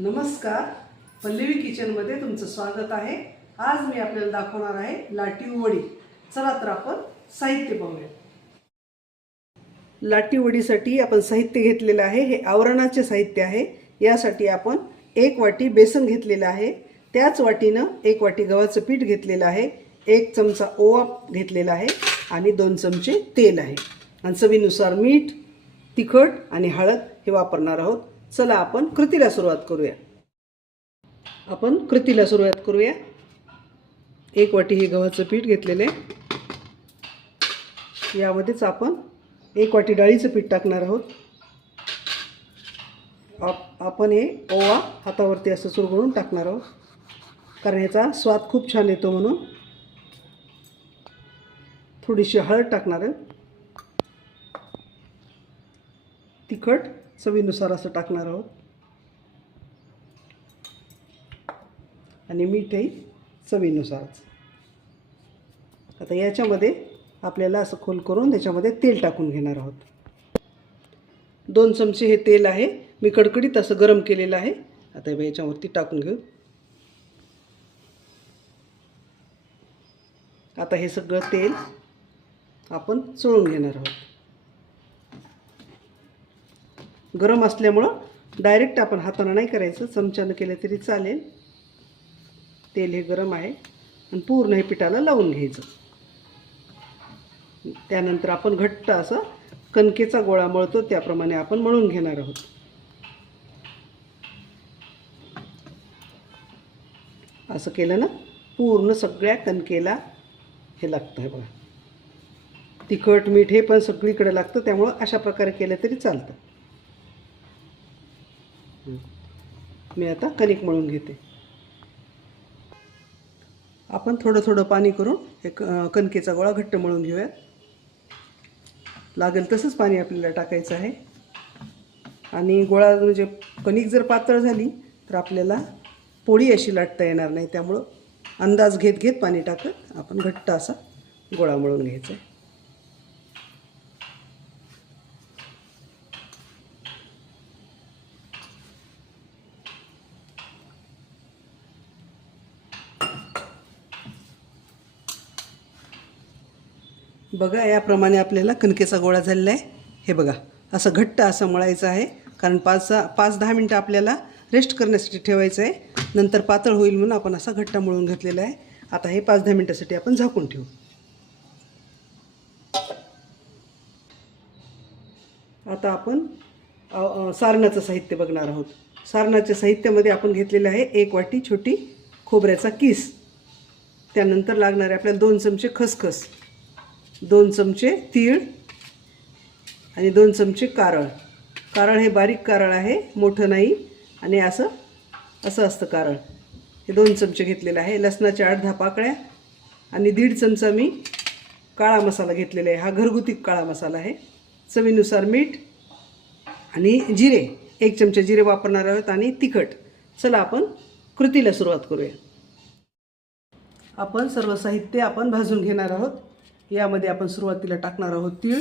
नमस्कार. पल्लवी किचनमध्ये तुमचं स्वागत आहे. आज मी आपल्याला दाखवणार आहे लाटी वडी. चला तर आपण साहित्य पाहूया लाटी वडीसाठी आपण साहित्य घेतलेलं आहे. हे आवरणाचे साहित्य आहे. यासाठी आपण एक वाटी बेसन घेतलेलं आहे. त्याच वाटीनं एक वाटी गव्हाचं पीठ घेतलेलं आहे. एक चमचा ओवा घेतलेला आहे आणि दोन चमचे तेल आहे. आणि चवीनुसार मीठ तिखट आणि हळद हे वापरणार आहोत. चला आपण कृतीला सुरुवात करूया. आपण कृतीला सुरुवात करूया. एक वाटी हे गव्हाचं पीठ घेतलेले यामध्येच आपण एक वाटी डाळीचं पीठ टाकणार आहोत. आप आपण हे ओवा हातावरती असं चुरगळून टाकणार आहोत. कारण याचा स्वाद खूप छान येतो म्हणून. थोडीशी हळद टाकणार आहे तिखट चवीनुसार असं टाकणार आहोत. आणि मीठही चवीनुसारच. आता याच्यामध्ये आपल्याला असं खोल करून त्याच्यामध्ये तेल टाकून घेणार आहोत. दोन चमचे हे तेल आहे. मी कडकडीत असं गरम केलेलं आहे. आता याच्यावरती टाकून घेऊ. आता हे सगळं तेल आपण चोळून घेणार आहोत. गरम असल्यामुळं डायरेक्ट आपण हातानं नाही करायचं. चमच्यानं केलं तरी चालेल. तेल हे गरम आहे. आणि पूर्ण हे पिठाला लावून घ्यायचं. त्यानंतर आपण घट्ट असं कणकेचा गोळा मळतो त्याप्रमाणे आपण मळून घेणार आहोत. असं केलं ना पूर्ण सगळ्या कणकेला हे लागतं आहे बघा. तिखट मीठ हे पण सगळीकडे लागतं त्यामुळं अशा प्रकारे केलं तरी चालतं. मी आता कणिक मळून घेते. आपण थोडं थोडं पाणी करून हे क कणकेचा गोळा घट्ट मळून घेऊयात. लागेल तसंच पाणी आपल्याला टाकायचं आहे. आणि गोळा म्हणजे कणिक जर पातळ झाली तर आपल्याला पोळी अशी लाटता येणार नाही. त्यामुळं अंदाज घेत घेत पाणी टाकत आपण घट्ट असा गोळा मळून घ्यायचा आहे. बघा याप्रमाणे आपल्याला कणकेचा गोळा झालेला आहे हे बघा असं घट्ट असं मळायचं आहे. कारण पाच सहा पाच दहा मिनटं आपल्याला रेस्ट करण्यासाठी ठेवायचं आहे. नंतर पातळ होईल म्हणून आपण असा घट्टा मळून घेतलेला आहे. आता हे पाच दहा मिनटासाठी आपण झाकून ठेवू. आता आपण सारणाचं साहित्य बघणार आहोत. सारणाच्या साहित्यामध्ये आपण घेतलेलं आहे एक वाटी छोटी खोबऱ्याचा किस. त्यानंतर लागणारे आपल्याला दोन चमचे खसखस. दोन चमचे तीळ आणि दोन चमचे कारळ. कारळ हे बारीक कारळ आहे मोठं नाही आणि असं असं असतं कारळ. हे दोन चमचे घेतलेलं आहे. लसणाच्या आठ दहा पाकळ्या आणि दीड चमचा मी काळा मसाला घेतलेला आहे. हा घरगुती काळा मसाला आहे. चवीनुसार मीठ आणि जिरे. एक चमचे जिरे वापरणार आहोत आणि तिखट. चला आपण कृतीला सुरुवात करूया. आपण सर्व साहित्य आपण भाजून घेणार आहोत. यामध्ये आपण सुरुवातीला टाकणार आहोत तीळ.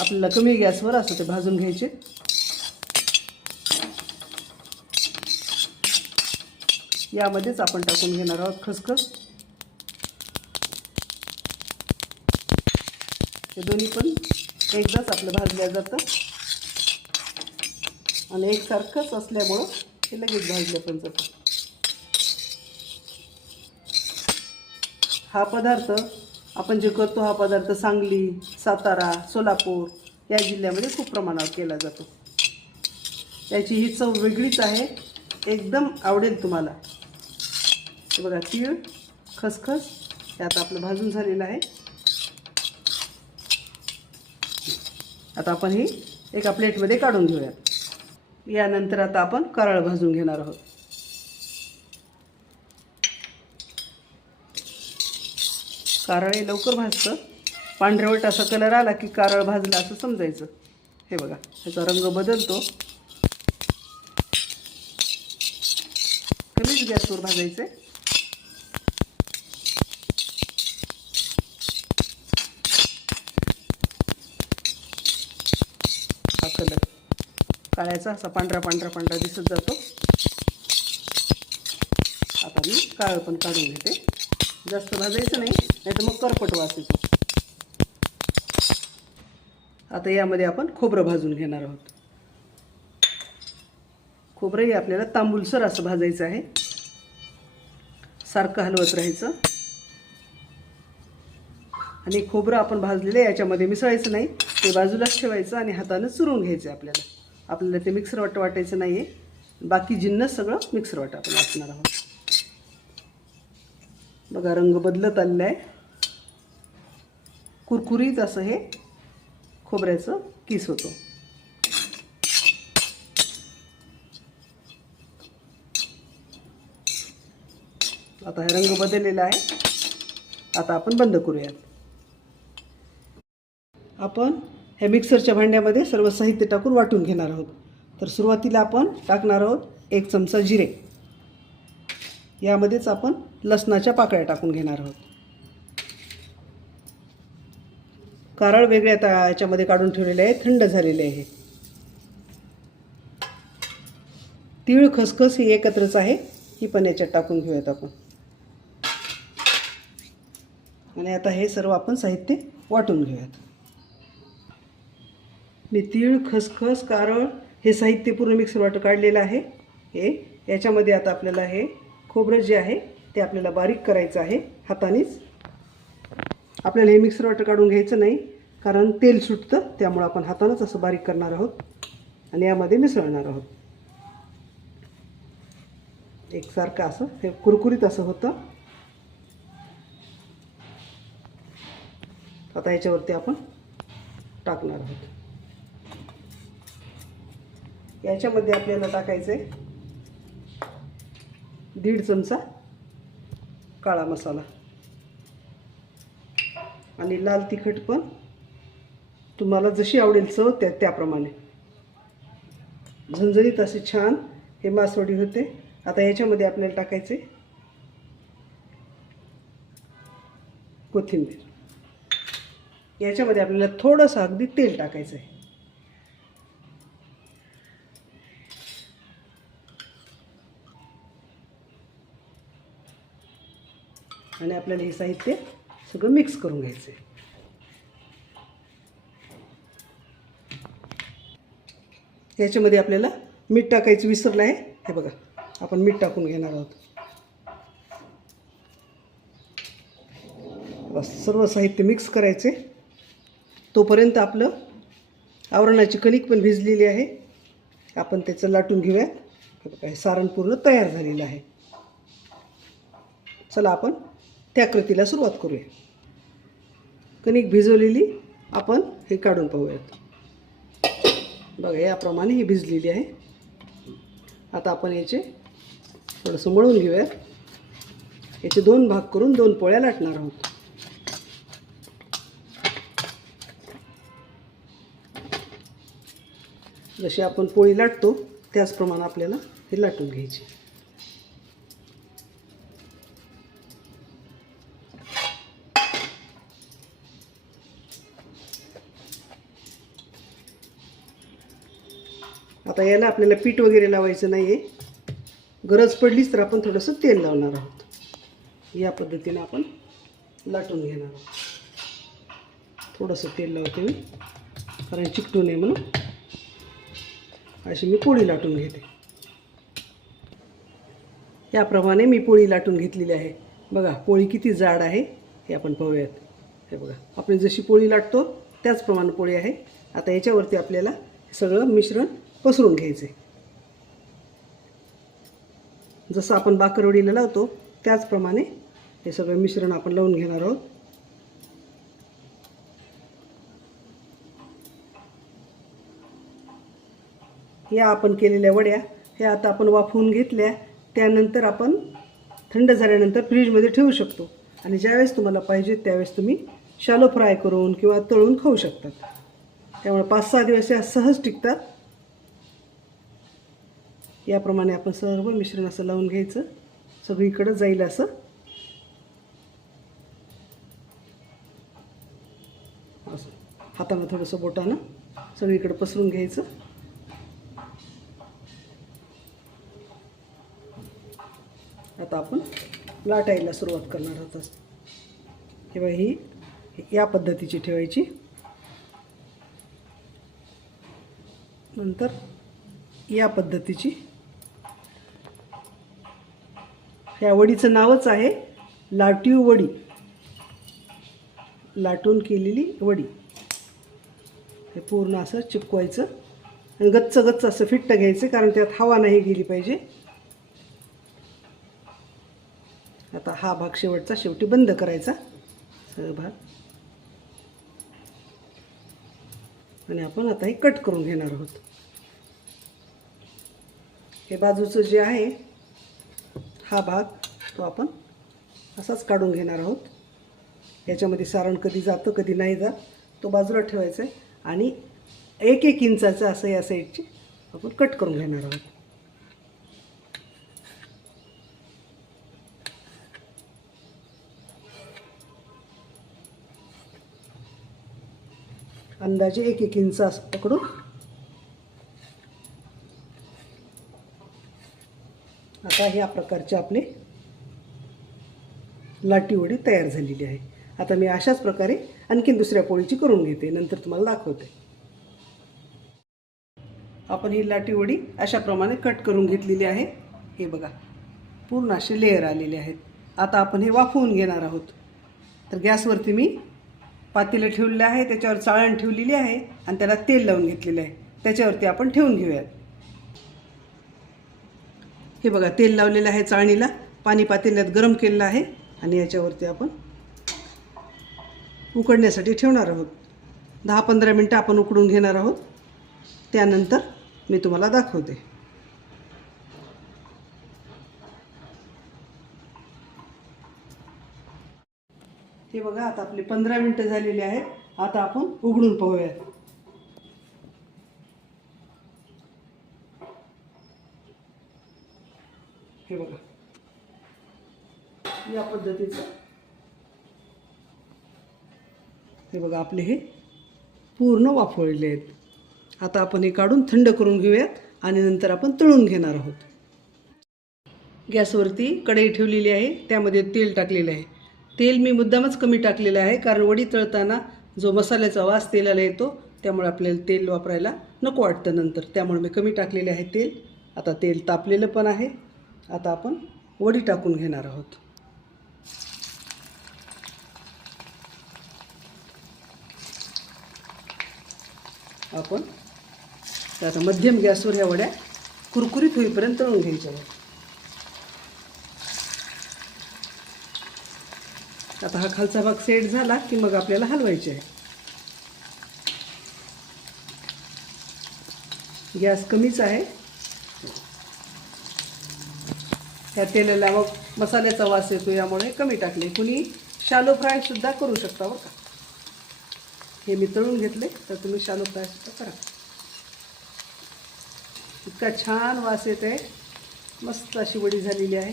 आपल्याला कमी गॅसवर असं ते भाजून घ्यायचे. यामध्येच आपण टाकून घेणार आहोत खसखस. हे दोन्ही पण एकदाच आपलं भाजल्या जातं. आणि एकसारखंच असल्यामुळं हे लगेच भाजलं पण जातं. हा पदार्थ आपण जे करतो हा पदार्थ सांगली सातारा सोलापूर या जिल्ह्यामध्ये खूप प्रमाणावर केला जातो. त्याची ही चव वेगळीच आहे. एकदम आवडेल तुम्हाला. बघा तीळ खसखस हे आता आपलं भाजून झालेलं आहे. आता आपण ही एका प्लेटमध्ये काढून घेऊयात. यानंतर आता आपण करळ भाजून घेणार आहोत. कारळ हे लवकर भाजतं. पांढरवट असा कलर आला की कारळ भाजला असं समजायचं. हे बघा ह्याचा रंग बदलतो. कमीच गॅसवर भाजायचं आहे हा कलर काळ्याचा असा पांढरा पांढरा पांढरा दिसत जातो. आता मी काळं पण काढून घेते. जास्त भाजायचं नाही नाही तर मग करपट वाचायचं आता यामध्ये आपण खोबरं भाजून घेणार आहोत. खोबरंही आपल्याला तांबूलसर असं भाजायचं आहे. सारखं हलवत राहायचं. आणि खोबरं आपण भाजलेलं आहे याच्यामध्ये मिसळायचं नाही. ते बाजूलाच ठेवायचं आणि हातानं चुरून घ्यायचं आहे आपल्याला. आपल्याला ते मिक्सर वाटं वाटायचं नाही आहे बाकी जिन्नस सगळं मिक्सर वाटं आपण वाटणार आहोत. बघा रंग बदलत आलेला आहे कुरकुरीत असं हे खोबऱ्याचं किस होतो. आता हे रंग बदललेला आहे. आता आपण बंद करूयात. आपण ह्या मिक्सरच्या भांड्यामध्ये सर्व साहित्य टाकून वाटून घेणार आहोत. तर सुरुवातीला आपण टाकणार आहोत एक चमचा जिरे. यामध्येच आपण लसणाच्या पाकळ्या टाकून घेणार आहोत. कारळ वेगळे आता याच्यामध्ये काढून ठेवलेले आहे थंड झालेले आहे. तीळ खसखस ही एकत्रच आहे ही पण याच्यात टाकून घेऊयात आपण. आणि आता हे सर्व आपण साहित्य वाटून घेऊयात. मी तीळ खसखस कारळ हे साहित्य पूर्ण मिक्सर वाटं काढलेलं आहे. हे याच्यामध्ये आता आपल्याला हे खोबरं जे आहे ते आपल्याला बारीक करायचं आहे हातानेच. आपल्याला हे मिक्सर वाटर काढून घ्यायचं नाही कारण तेल सुटतं त्यामुळं आपण हातानंच असं बारीक करणार आहोत आणि यामध्ये मिसळणार आहोत. एकसारखं असं हे कुरकुरीत असं होतं. आता याच्यावरती आपण टाकणार आहोत. याच्यामध्ये आपल्याला टाकायचं आहे दीड चमचा काळा मसाला. आणि लाल तिखट पण तुम्हाला जशी आवडेल चव त्या त्याप्रमाणे. झणझणीत असे छान हे मासवडी होते. आता याच्यामध्ये आपल्याला टाकायचे कोथिंबीर. याच्यामध्ये आपल्याला थोडंसं अगदी तेल टाकायचं आहे आणि आपल्याला हे साहित्य सगळं मिक्स करून घ्यायचं आहे याच्यामध्ये आपल्याला मीठ टाकायचं विसरलं आहे. हे बघा आपण मीठ टाकून घेणार आहोत. बस सर्व साहित्य मिक्स करायचे तोपर्यंत आपलं आवरणाची कणिक पण भिजलेली आहे. आपण त्याचं लाटून घेऊयात. हे बघा हे सारण पूर्ण तयार झालेलं आहे. चला आपण त्या कृतीला सुरुवात करूया. कणिक भिजवलेली आपण हे काढून पाहूयात. बघा याप्रमाणे ही भिजलेली आहे. आता आपण याचे थोडंसं मळून घेऊयात. याचे दोन भाग करून दोन पोळ्या लाटणार आहोत. जशी आपण पोळी लाटतो त्याचप्रमाणे आपल्याला हे लाटून घ्यायची. आता याला आपल्याला पीठ वगैरे लावायचं नाही आहे गरज पडलीच तर आपण थोडंसं तेल लावणार आहोत. या पद्धतीने आपण लाटून घेणार आहोत. थोडंसं तेल लावते मी कारण चिकटू नये म्हणून. अशी मी पोळी लाटून घेते. याप्रमाणे मी पोळी लाटून घेतलेली आहे. बघा पोळी किती जाड आहे हे आपण पाहूयात. हे बघा आपण जशी पोळी लाटतो त्याचप्रमाणे पोळी आहे. आता याच्यावरती आपल्याला सगळं मिश्रण पसरून घ्यायचे. जसं आपण बाकरवडीला लावतो त्याचप्रमाणे हे सगळं मिश्रण आपण लावून घेणार आहोत. या आपण केलेल्या वड्या ह्या आता आपण वाफवून घेतल्या त्यानंतर आपण थंड झाल्यानंतर फ्रीजमध्ये ठेवू शकतो. आणि ज्यावेळेस तुम्हाला पाहिजे त्यावेळेस तुम्ही शालो फ्राय करून किंवा तळून खाऊ शकतात. त्यामुळे पाच सहा दिवस या सहज टिकतात. याप्रमाणे आपण सर्व मिश्रण असं लावून घ्यायचं. सगळीकडं जाईल असं. असं. हातानं थोडंसं बोटानं सगळीकडं पसरून घ्यायचं. आता आपण लाटायला सुरुवात करणार आहोत किंवा ही या पद्धतीची ठेवायची. नंतर या पद्धतीची ह्या वडीचं नावच आहे लाटीव वडी. लाटून केलेली वडी. हे पूर्ण असं चिपकवायचं आणि गच्च गच्च असं फिट्ट घ्यायचं कारण त्यात हवा नाही गेली पाहिजे. आता हा भाग शेवटचा शेवटी बंद करायचा. सगळं भाग. आणि आपण आता हे कट करून घेणार आहोत. हे बाजूचं जे आहे हा भाग तो आपण असाच काढून घेणार आहोत. याच्यामध्ये सारण कधी जातं कधी नाही जात तो बाजूला ठेवायचा आहे आणि एक एक इंचाचं असं या साईडची आपण कट करून घेणार आहोत. अंदाजे एक एक इंच असं पकडून आता ह्या प्रकारचे आपले लाटीवडी तयार झालेली आहे. आता मी अशाच प्रकारे आणखीन दुसऱ्या पोळीची करून घेते नंतर तुम्हाला दाखवते. आपण ही लाटीवडी अशाप्रमाणे कट करून घेतलेली आहे. हे बघा पूर्ण असे लेअर आलेले आहेत. आता आपण हे वाफवून घेणार आहोत. तर गॅसवरती मी पातेलं ठेवलेलं आहे त्याच्यावर चाळण ठेवलेली आहे आणि त्याला तेल लावून घेतलेलं आहे. त्याच्यावरती आपण ठेवून घेऊयात. हे बघा तेल लावलेलं आहे चाळणीला. पाणी पातेल्यात गरम केलेलं आहे आणि याच्यावरती आपण उकडण्यासाठी ठेवणार आहोत. दहा पंधरा मिनटं आपण उकडून घेणार आहोत. त्यानंतर मी तुम्हाला दाखवते. हे बघा आता आपले पंधरा मिनटं झालेली आहेत. आता आपण उघडून पाहूयात. हे बघा. या पद्धतीचं. हे बघा आपले हे पूर्ण वाफवलेले आहेत. आता आपण हे काढून थंड करून घेऊयात आणि नंतर आपण तळून घेणार आहोत. गॅसवरती कढई ठेवलेली आहे त्यामध्ये तेल टाकलेलं आहे. तेल मी मुद्दामच कमी टाकलेलं आहे कारण वडी तळताना जो मसाल्याचा वास तेलाला येतो त्यामुळे आपल्याला तेल वापरायला नको वाटतं नंतर. त्यामुळे मी कमी टाकलेले आहे तेल. आता तेल तापलेलं पण आहे. आता आपण वडी टाकून घेणार आहोत. आपण आता मध्यम गॅसवर ह्या वड्या कुरकुरीत होईपर्यंत तळून घ्यायच्या आहेत. आता हा खालचा भाग सेट झाला की मग आपल्याला हलवायचे आहे. गॅस कमीच आहे. ह्या तेलाला मग मसाल्याचा वास येतो यामुळे कमी टाकले. कुणी शालो फ्रायसुद्धा करू शकता बरं का? हे मी तळून घेतले तर तुम्ही शालो फ्रायसुद्धा करा. इतका छान वास येत आहे मस्त अशी वडी झालेली आहे.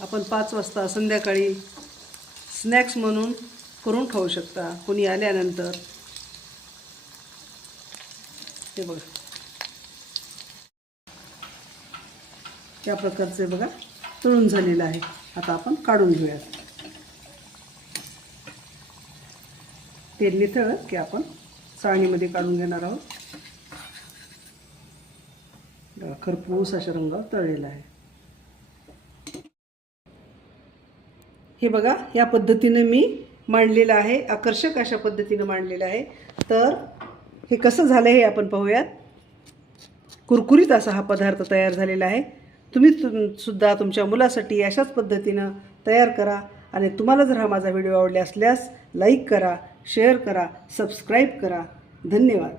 आपण पाच वाजता संध्याकाळी स्नॅक्स म्हणून करून खाऊ शकता. कोणी आल्यानंतर. हे बघा. त्या प्रकारचे बघा तळून झालेलं आहे. आता आपण काढून घेऊयात. तेल निथळ की आपण चाळणीमध्ये काढून घेणार आहोत. खरपूस अशा रंगावर तळलेला आहे. हे बघा या पद्धतीनं मी मांडलेलं आहे. आकर्षक अशा पद्धतीनं मांडलेलं आहे. तर हे कसं झालं हे आपण पाहूयात. कुरकुरीत असा हा पदार्थ तयार झालेला आहे. तुम्ही सुद्धा तुमच्या मुलासाठी अशाच पद्धतीनं तयार करा आणि तुम्हाला जर हा माझा व्हिडिओ आवडला असल्यास लाईक करा शेअर करा सबस्क्राईब करा. धन्यवाद.